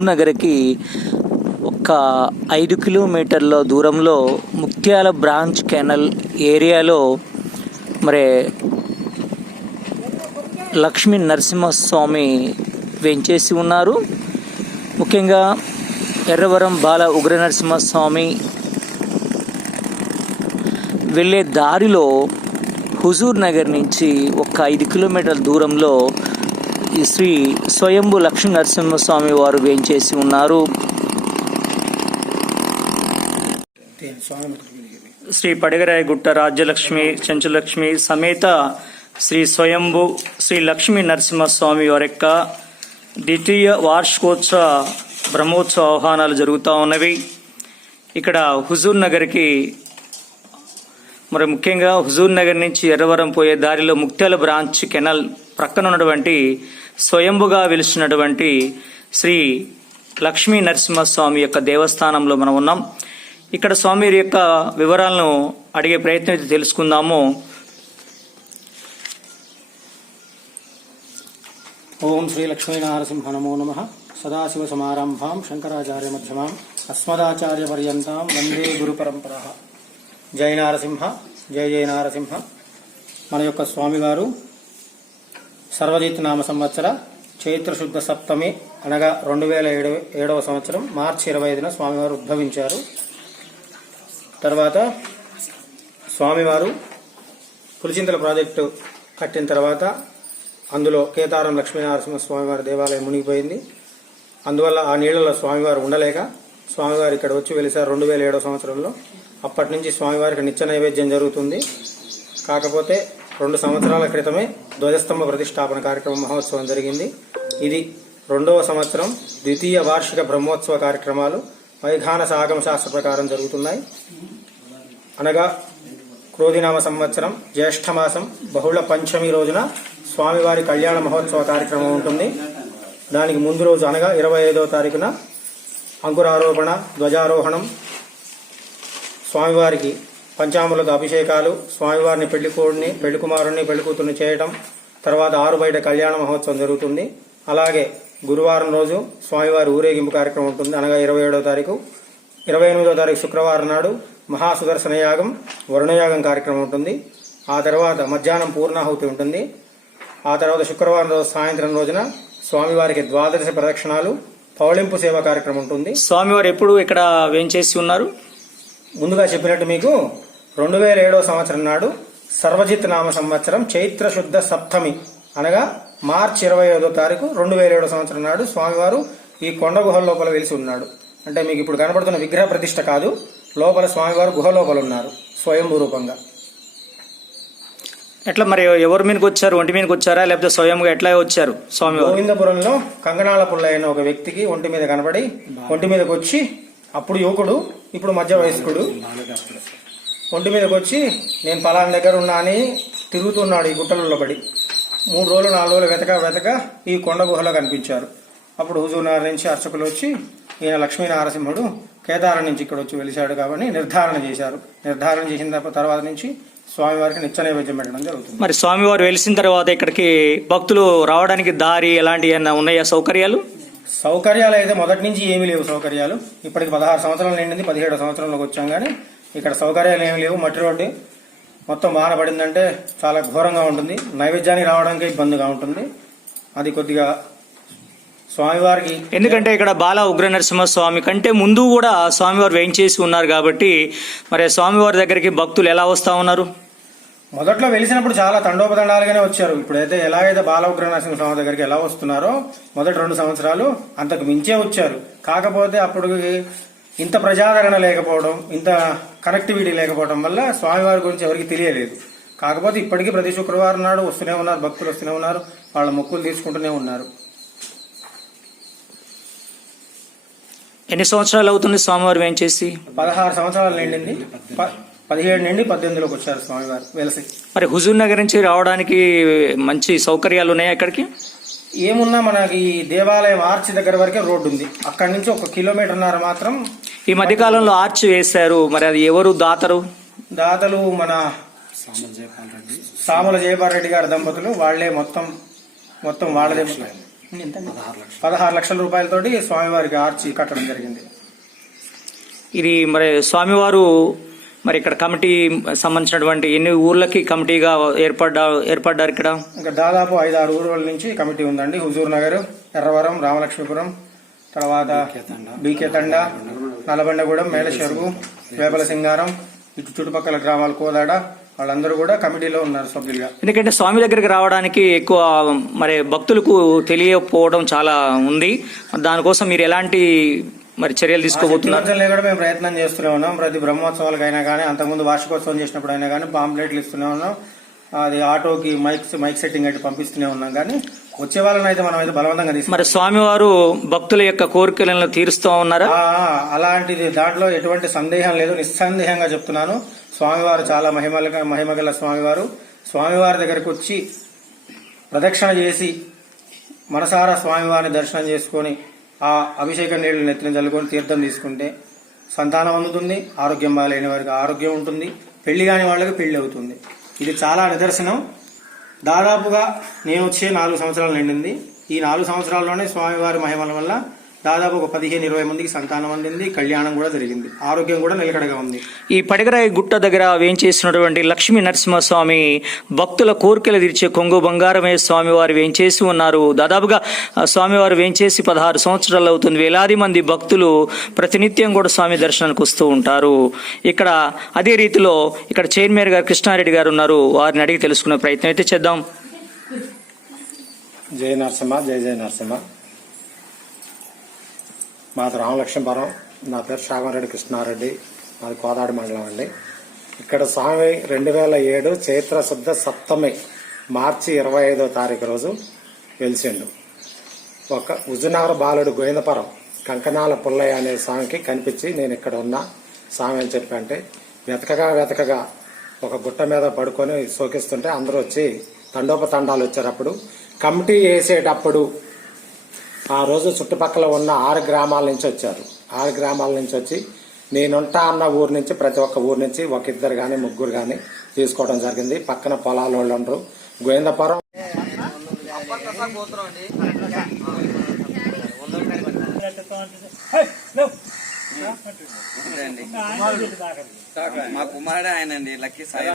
నగర్కి ఒక ఐదు కిలోమీటర్ల దూరంలో ముత్యాల బ్రాంచ్ కెనల్ ఏరియాలో మరి లక్ష్మీ నరసింహస్వామి వెంచేసి ఉన్నారు. ముఖ్యంగా ఎర్రవరం బాల ఉగ్ర నరసింహస్వామి వెళ్ళే దారిలో హుజూర్ నగర్ నుంచి ఒక ఐదు కిలోమీటర్ల దూరంలో ఈ శ్రీ స్వయంభు లక్ష్మీ నరసింహస్వామి వారు వేయించేసి ఉన్నారు. శ్రీ పడగరాయగుట్ట రాజ్యలక్ష్మి చెంచులక్ష్మి సమేత శ్రీ స్వయంభు శ్రీ లక్ష్మీ నరసింహస్వామి వారి యొక్క ద్వితీయ వార్షికోత్సవ బ్రహ్మోత్సవ ఆహ్వానాలు జరుగుతూ ఉన్నవి. ఇక్కడ హుజూర్ నగర్కి మరి ముఖ్యంగా హుజూర్ నగర్ నుంచి ఎర్రవరం పోయే దారిలో ముక్త్యాల బ్రాంచ్ కెనల్ ప్రక్కన ఉన్నటువంటి స్వయంభుగా వెలిసినటువంటి శ్రీ లక్ష్మీ నరసింహస్వామి యొక్క దేవస్థానంలో మనం ఉన్నాం. ఇక్కడ స్వామి యొక్క వివరాలను అడిగే ప్రయత్నం అయితే తెలుసుకుందాము. ఓం శ్రీ లక్ష్మీనారసింహ నమో నమ. సదాశివ సమారంభాం శంకరాచార్య మధ్యమాం. అస్మదాచార్య పర్యంతం. వందే గురు పరంపర. జయ నారసింహ జయ జయ నారసింహ. మన యొక్క స్వామివారు సర్వజిత్ నామ సంవత్సర చైత్రశుద్ధ సప్తమి అనగా రెండు వేల ఏడు ఏడవ సంవత్సరం మార్చి ఇరవై ఐదున స్వామివారు ఉద్భవించారు. తర్వాత స్వామివారు పులిచింతల ప్రాజెక్టు కట్టిన తర్వాత అందులో కేతారం లక్ష్మీనరసింహ స్వామివారి దేవాలయం మునిగిపోయింది. అందువల్ల ఆ నీళ్ళలో స్వామివారు ఉండలేక స్వామివారు ఇక్కడ వచ్చి వెలిసారు రెండు వేల ఏడవ సంవత్సరంలో. అప్పటి నుంచి స్వామివారికి నిత్య నైవేద్యం జరుగుతుంది. కాకపోతే రెండు సంవత్సరాల క్రితమే ధ్వజస్తంభ ప్రతిష్టాపన కార్యక్రమం మహోత్సవం జరిగింది. ఇది రెండవ సంవత్సరం ద్వితీయ వార్షిక బ్రహ్మోత్సవ కార్యక్రమాలు వైఖానస ఆగమ శాస్త్ర ప్రకారం జరుగుతున్నాయి. అనగా క్రోధినామ సంవత్సరం జ్యేష్ఠమాసం బహుళ పంచమి రోజున స్వామివారి కళ్యాణ మహోత్సవ కార్యక్రమం ఉంటుంది. దానికి ముందు రోజు అనగా ఇరవై ఐదో తారీఖున అంకురారోపణ ధ్వజారోహణం స్వామివారికి పంచామృత అభిషేకాలు స్వామివారిని పెళ్ళి కోడిని పెళ్ళి కుమారుణ్ణి పెళ్ళి కూతుర్ని చేయటం తర్వాత ఆరు బయట కళ్యాణ మహోత్సవం జరుగుతుంది. అలాగే గురువారం రోజు స్వామివారి ఊరేగింపు కార్యక్రమం ఉంటుంది. అనగా ఇరవై ఏడవ తారీఖు ఇరవై ఎనిమిదో తారీఖు శుక్రవారం నాడు మహాసుదర్శన యాగం వరుణయాగం కార్యక్రమం ఉంటుంది. ఆ తర్వాత మధ్యాహ్నం పూర్ణాహుతి ఉంటుంది. ఆ తర్వాత శుక్రవారం రోజు సాయంత్రం రోజున స్వామివారికి ద్వాదశ ప్రదక్షిణాలు పౌళింపు సేవ కార్యక్రమం ఉంటుంది. స్వామివారు ఎప్పుడు ఇక్కడ వేయించేసి ఉన్నారు? ముందుగా చెప్పినట్టు మీకు రెండు వేల ఏడవ సంవత్సరం నాడు సర్వజిత్ నామ సంవత్సరం చైత్ర శుద్ధ సప్తమి అనగా మార్చి ఇరవై ఐదో తారీఖు రెండు వేల ఏడవ సంవత్సరం నాడు స్వామివారు ఈ కొండ గుహ లోపల వెలిసి ఉన్నాడు. అంటే మీకు ఇప్పుడు కనబడుతున్న విగ్రహ ప్రతిష్ట కాదు లోపల స్వామివారు గుహ లోపల ఉన్నారు స్వయంభూ రూపంగా. ఎట్లా మరి ఎవరి మీదకి వచ్చారు? ఒంటి మీదకి వచ్చారా? లేకపోతే స్వయంగా ఎట్లా వచ్చారు స్వామివారు? గోవిందపురంలో కంగనాల పుల్ల అయిన ఒక వ్యక్తికి ఒంటి మీద కనబడి ఒంటి మీదకి వచ్చి అప్పుడు యువకుడు ఇప్పుడు మధ్య వయస్కుడు. ఒంటి మీదకి వచ్చి నేను పలానా దగ్గర ఉన్నా అని తిరుగుతున్నాడు ఈ గుట్టలలో పడి. మూడు రోజులు నాలుగు రోజులు వెతక వెతక ఈ కొండ గుహలో కనిపించారు. అప్పుడు హుజూర్నగర్ నుంచి అర్చకులు వచ్చి ఈయన లక్ష్మీ నారసింహుడు కేదారం నుంచి ఇక్కడ వచ్చి వెలిశాడు కాబట్టి నిర్ధారణ చేశారు. నిర్ధారణ చేసిన తర్వా- తర్వాత నుంచి స్వామివారికి నిత్య నైవేద్యం పెట్టడం జరుగుతుంది. మరి స్వామివారు వెలిసిన తర్వాత ఇక్కడికి భక్తులు రావడానికి దారి ఎలాంటి ఏమైనా ఉన్నాయా సౌకర్యాలు? సౌకర్యాలు అయితే మొదటి నుంచి ఏమీ లేవు సౌకర్యాలు. ఇప్పటికి పదహారు సంవత్సరాలు నిండింది పదిహేడు సంవత్సరంలోకి వచ్చాం కానీ ఇక్కడ సౌకర్యాలు ఏమీ లేవు. మట్టి రోడ్డు మొత్తం వాన పడిందంటే చాలా ఘోరంగా ఉంటుంది. నైవేద్యానికి రావడానికి ఇబ్బందిగా ఉంటుంది. అది కొద్దిగా స్వామివారికి ఎందుకంటే ఇక్కడ బాల ఉగ్ర నరసింహ స్వామి కంటే ముందు కూడా స్వామివారు వేయించేసి ఉన్నారు కాబట్టి మరి స్వామివారి దగ్గరికి భక్తులు ఎలా వస్తా ఉన్నారు? మొదట్లో వెలిసినప్పుడు చాలా తండోపతండాలుగానే వచ్చారు. ఇప్పుడైతే ఎలాగైతే బాలఉగ్ర నరసింహ స్వామి దగ్గరికి ఎలా వస్తున్నారో మొదటి రెండు సంవత్సరాలు అంతకు మించే వచ్చారు. కాకపోతే అప్పుడు ఇంత ప్రజాదరణ లేకపోవడం ఇంత కనెక్టివిటీ లేకపోవడం వల్ల స్వామివారి గురించి ఎవరికి తెలియలేదు. కాకపోతే ఇప్పటికీ ప్రతి శుక్రవారం నాడు వస్తూనే ఉన్నారు భక్తులు వస్తూనే ఉన్నారు వాళ్ళ మొక్కులు తీసుకుంటూనే ఉన్నారు. ఎన్ని సంవత్సరాలు అవుతుంది స్వామివారు వేయించేసి పదహారు సంవత్సరాలు నిండింది. పదిహేడు నుండి పద్దెనిమిదిలోకి వచ్చారు స్వామివారు వెలసి. మరి హుజూర్ నగర్ నుంచి రావడానికి మంచి సౌకర్యాలు ఉన్నాయా ఇక్కడికి ఏమున్నా మనకి దేవాలయం ఆర్చి దగ్గర వరకే రోడ్డు ఉంది అక్కడి నుంచి ఒక కిలోమీటర్న్నర మాత్రం ఈ మధ్య కాలంలో ఆర్చ్ వేశారు. మరి అది ఎవరు? దాతరు? దాతలు మన సాముల జయపాల్ రెడ్డి గారి దంపతులు. వాళ్ళే మొత్తం మొత్తం వాళ్ళదే? పదహారు లక్షల. రూపాయలతోటి స్వామివారికి ఆర్చి కట్టడం జరిగింది. ఇది మరి స్వామివారు మరి ఇక్కడ కమిటీ సంబంధించినటువంటి ఎన్ని ఊర్లకి కమిటీగా ఏర్పడ్డా ఏర్పడ్డారు ఇక్కడ? ఇంకా దాదాపు ఐదు ఆరు ఊరుల నుంచి కమిటీ ఉందండి. హుజూర్ నగర్ ఎర్రవరం రామలక్ష్మీపురం తర్వాత బీకే తండ నల్లబండగూడెం మేలచెరుగు వేపల సింగారం ఇటు చుట్టుపక్కల గ్రామాలు కోదాడ వాళ్ళందరూ కూడా కమిటీలో ఉన్నారు సభ్యులుగా. ఎందుకంటే స్వామి దగ్గరికి రావడానికి ఎక్కువ మరి భక్తులకు తెలియకపోవడం చాలా ఉంది. దానికోసం మీరు ఎలాంటి మరి చర్యలు తీసుకోబోతున్నారు? కూడా మేము ప్రయత్నం చేస్తూనే ఉన్నాం. ప్రతి బ్రహ్మోత్సవాలకు అయినా కానీ అంతకుముందు వార్షికోత్సవం చేసినప్పుడు అయినా కానీ పాంప్లెట్లు ఇస్తూనే ఉన్నాం. అది ఆటోకి మైక్ మైక్ సెట్టింగ్ అయితే పంపిస్తూనే ఉన్నాం. కానీ వచ్చే వాళ్ళని అయితే మనం అయితే బలవంతంగా తీసుకు మరి స్వామివారు భక్తుల యొక్క కోరికలను తీరుస్తూ ఉన్నారా? అలాంటిది దాంట్లో ఎటువంటి సందేహం లేదు. నిస్సందేహంగా చెప్తున్నాను. స్వామివారు చాలా మహిమల మహిమగల స్వామివారు. స్వామివారి దగ్గరకు వచ్చి ప్రదక్షిణ చేసి మనసారా స్వామివారిని దర్శనం చేసుకొని ఆ అభిషేక నీళ్ళు నెత్తిన చల్లుకొని తీర్థం తీసుకుంటే సంతానం అందుతుంది ఆరోగ్యం బాగాలేని వారికి ఆరోగ్యం ఉంటుంది పెళ్ళి కాని వాళ్ళకి పెళ్ళి అవుతుంది. ఇది చాలా నిదర్శనం. దాదాపుగా నేను వచ్చే నాలుగు సంవత్సరాలు నిండింది. ఈ నాలుగు సంవత్సరాల్లోనే స్వామివారి మహిమల వల్ల దాదాపు ఒక పదిహేను ఇరవై మందికి సంతానం అందింది కళ్యాణం కూడా జరిగింది. ఆరోగ్యం కూడా నిలకడగా ఉంది. ఈ పడిగరాయి గుట్ట దగ్గర వేంచేసినటువంటి లక్ష్మీ నరసింహస్వామి భక్తుల కోరికలు తీర్చే కొంగు బంగారమే స్వామివారు వేంచేసి ఉన్నారు. దాదాపుగా స్వామివారు వేంచేసి పదహారు సంవత్సరాలు అవుతుంది. వేలాది మంది భక్తులు ప్రతినిత్యం కూడా స్వామి దర్శనానికి వస్తూ ఉంటారు. ఇక్కడ అదే రీతిలో ఇక్కడ చైర్మన్ గారు కృష్ణారెడ్డి గారు ఉన్నారు. వారిని అడిగి తెలుసుకునే ప్రయత్నం అయితే చేద్దాం. జై నరసింహ జై జై నరసింహ. మాది రామలక్ష్మీపురం. నా పేరు శాగమరెడ్డి కృష్ణారెడ్డి. మాది కోదాడి మండలం అండి. ఇక్కడ స్వామి రెండు వేల ఏడు చైత్ర శుద్ధ సప్తమి మార్చి ఇరవై ఐదో తారీఖు రోజు వెలిసిండు. ఒక ఉజునగర బాలుడు గోవిందపురం కంకనాల పుల్లయ్య అనే స్వామికి కనిపించి నేను ఇక్కడ ఉన్నా. స్వామి అని చెప్పి అంటే వెతకగా వెతకగా ఒక గుట్ట మీద పడుకొని సోకిస్తుంటే అందరూ వచ్చి తండోపతండాలు వచ్చారు అప్పుడు కమిటీ వేసేటప్పుడు ఆ రోజు చుట్టుపక్కల ఉన్న ఆరు గ్రామాల నుంచి వచ్చారు. ఆరు గ్రామాల నుంచి వచ్చి నేనుంటా అన్న ఊరు నుంచి ప్రతి ఒక్క ఊరు నుంచి ఒక ఇద్దరు కానీ ముగ్గురు కానీ తీసుకోవడం జరిగింది. పక్కన పొలాల వాళ్ళు ఉండరు. గోవిందపురం మా కుమారుడే ఆయనండి లక్కీ సాయి.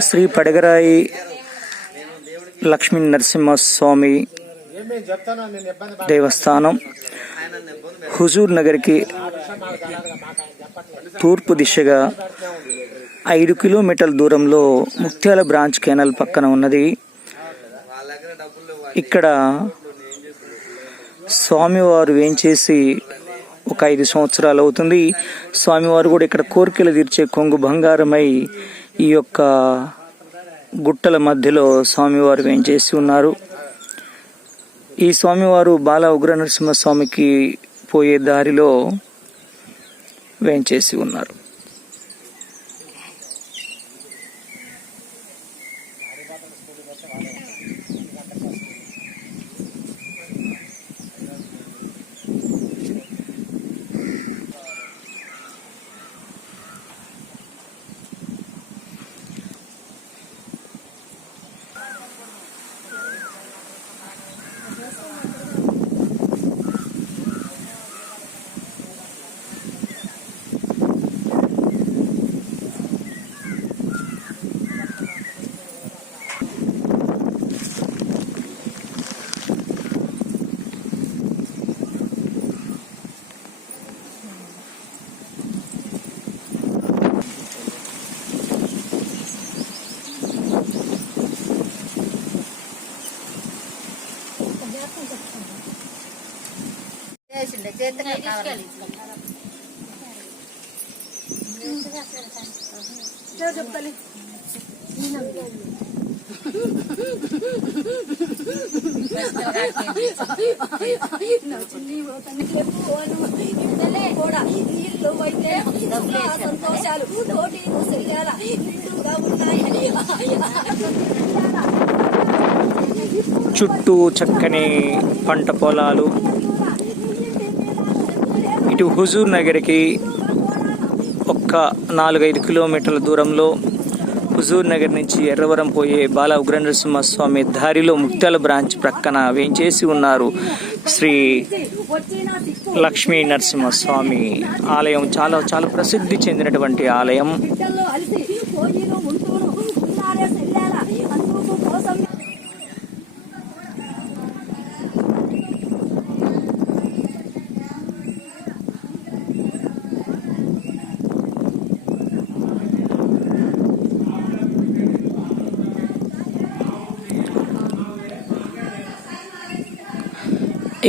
శ్రీ పడగరాయి లక్ష్మీ నరసింహస్వామి దేవస్థానం హుజూర్ నగర్కి తూర్పు దిశగా ఐదు కిలోమీటర్ల దూరంలో ముత్యాల బ్రాంచ్ కెనాల్ పక్కన ఉన్నది. ఇక్కడ స్వామివారు వేంచేసి ఒక ఐదు సంవత్సరాలు అవుతుంది. స్వామివారు కూడా ఇక్కడ కోరికలు తీర్చే కొంగు బంగారమై ఈ యొక్క గుట్టల మధ్యలో స్వామివారు వేంచేసి ఉన్నారు. ఈ స్వామివారు బాల ఉగ్ర నరసింహస్వామికి పోయే దారిలో వేంచేసి ఉన్నారు. చేతిలో కూడా నీళ్ళు అయితే సంతోషాలు ముసలియాల నిండుగా ఉన్నాయని చుట్టూ చక్కని పంట పొలాలు ఇటు హుజూర్ నగర్కి ఒక్క నాలుగైదు కిలోమీటర్ల దూరంలో హుజూర్ నగర్ నుంచి ఎర్రవరం పోయే బాల ఉగ్రనరసింహస్వామి దారిలో ముక్తాల బ్రాంచ్ ప్రక్కన వేయించేసి ఉన్నారు. శ్రీ లక్ష్మీ నరసింహస్వామి ఆలయం. చాలా చాలా ప్రసిద్ధి చెందినటువంటి ఆలయం.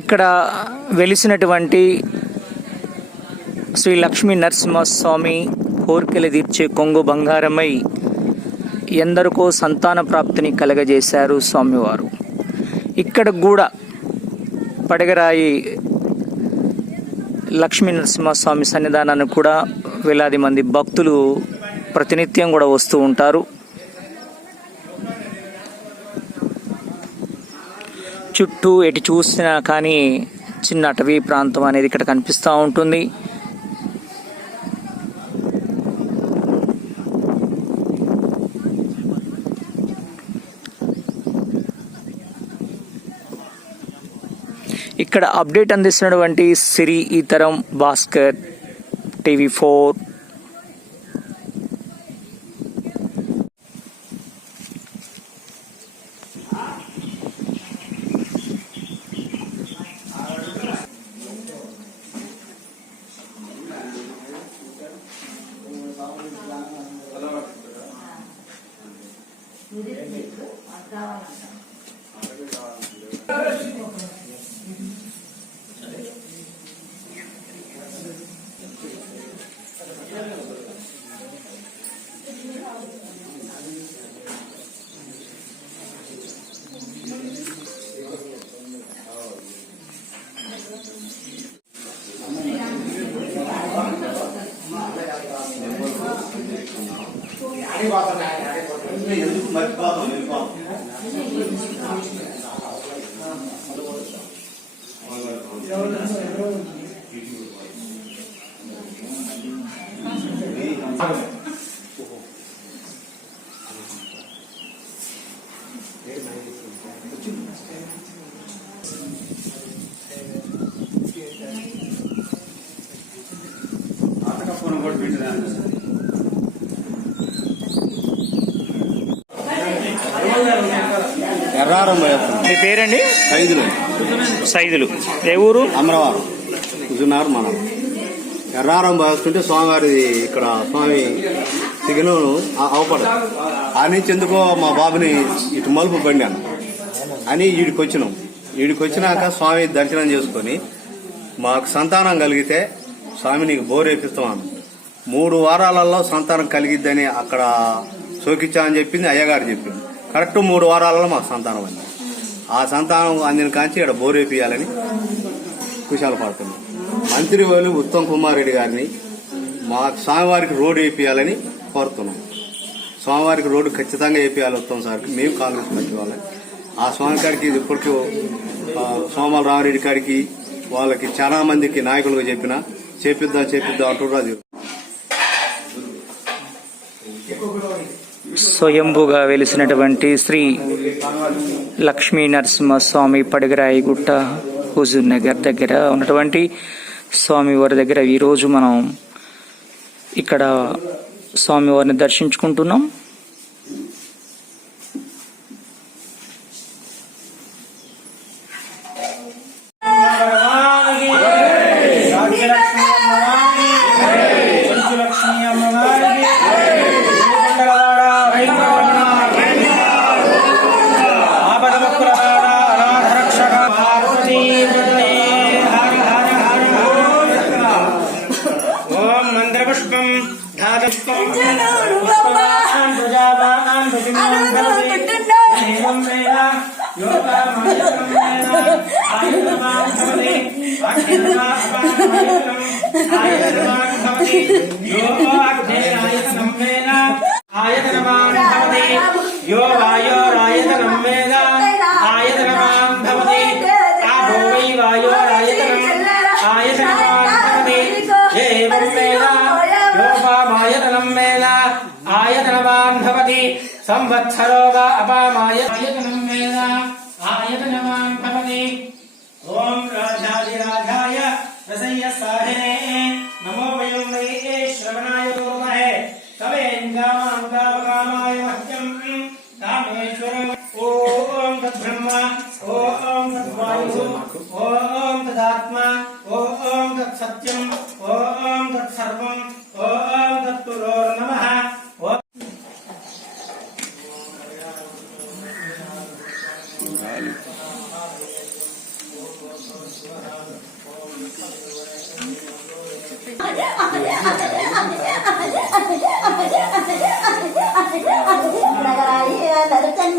ఇక్కడ వెలిసినటువంటి శ్రీ లక్ష్మీ నరసింహస్వామి కోరికలు తీర్చే కొంగు బంగారమై ఎందరికో సంతాన ప్రాప్తిని కలగజేశారు స్వామివారు. ఇక్కడ కూడా పడగరాయి లక్ష్మీ నరసింహస్వామి సన్నిధానానికి కూడా వేలాది మంది భక్తులు ప్రతినిత్యం కూడా వస్తూ ఉంటారు. చుట్టూ ఎటు చూసినా కానీ చిన్న అటవీ ప్రాంతం అనేది ఇక్కడ కనిపిస్తూ ఉంటుంది. ఇక్కడ అప్డేట్ అందిస్తున్నటువంటి సిరి ఈతరం భాస్కర్ టీవీ ఫోర్ ఎర్రారం మీ పేరండి? ఐదులు సైదులు. ఏ ఊరు? అమరవారం. హుజునార్ మనం ఎర్రారం భావిస్తుంటే స్వామివారి ఇక్కడ స్వామి సిగను అవపడదు. ఆ నుంచి ఎందుకో మా బాబుని ఇటు మలుపు పండాను అని వీడికి వచ్చినాం. వీడికి వచ్చినాక స్వామి దర్శనం చేసుకొని మాకు సంతానం కలిగితే స్వామి నీకు బోరేపిస్తాం మూడు వారాలలో సంతానం కలిగిద్దని అక్కడ సోకిచ్చా అని చెప్పింది అయ్యగారు చెప్పింది. కరెక్ట్ మూడు వారాలలో మాకు సంతానం అంది. ఆ సంతానం అందిన కాంచి ఇక్కడ బోరేపియాలని కుశాలు పడుతున్నాం మంత్రి వాళ్ళు ఉత్తమ్ కుమార్ రెడ్డి గారిని మా స్వామివారికి రోడ్డు వేపియాలని కోరుతున్నాం. స్వామివారికి రోడ్డు ఖచ్చితంగా వేపియాలి ఉత్తమ్ సార్ మేము కాంగ్రెస్ పార్టీ వాళ్ళని ఆ స్వామి కాడికి ఇది ఇప్పటికీ ఆ, సోమాల రామరెడ్డి కాడికి వాళ్ళకి చాలా మందికి నాయకులుగా చెప్పిన చేపిద్దాం చేపిద్దాం అంటున్నారు అది స్వయంభుగా వెలిసినటువంటి శ్రీ లక్ష్మీ నరసింహస్వామి పడిగరాయిగుట్ట హుజూర్ నగర్ దగ్గర ఉన్నటువంటి స్వామివారి దగ్గర ఈరోజు మనం ఇక్కడ స్వామివారిని దర్శించుకుంటున్నాం. यो वायोरायतनं वेद आयतनमां भवति आ भो वै वायोरायतनम् आयतनमां भवति संवत्सरो वा अपामाय कामेश्वर ॐ तद्ब्रह्म ॐ तद्वायुः ॐ तदात्मा ॐ तत्सत्यम्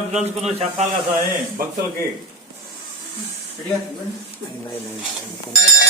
జరుగుతుంది ఏం చెప్పదలుచుకున్నా చెప్పాలి కదా భక్తులకి.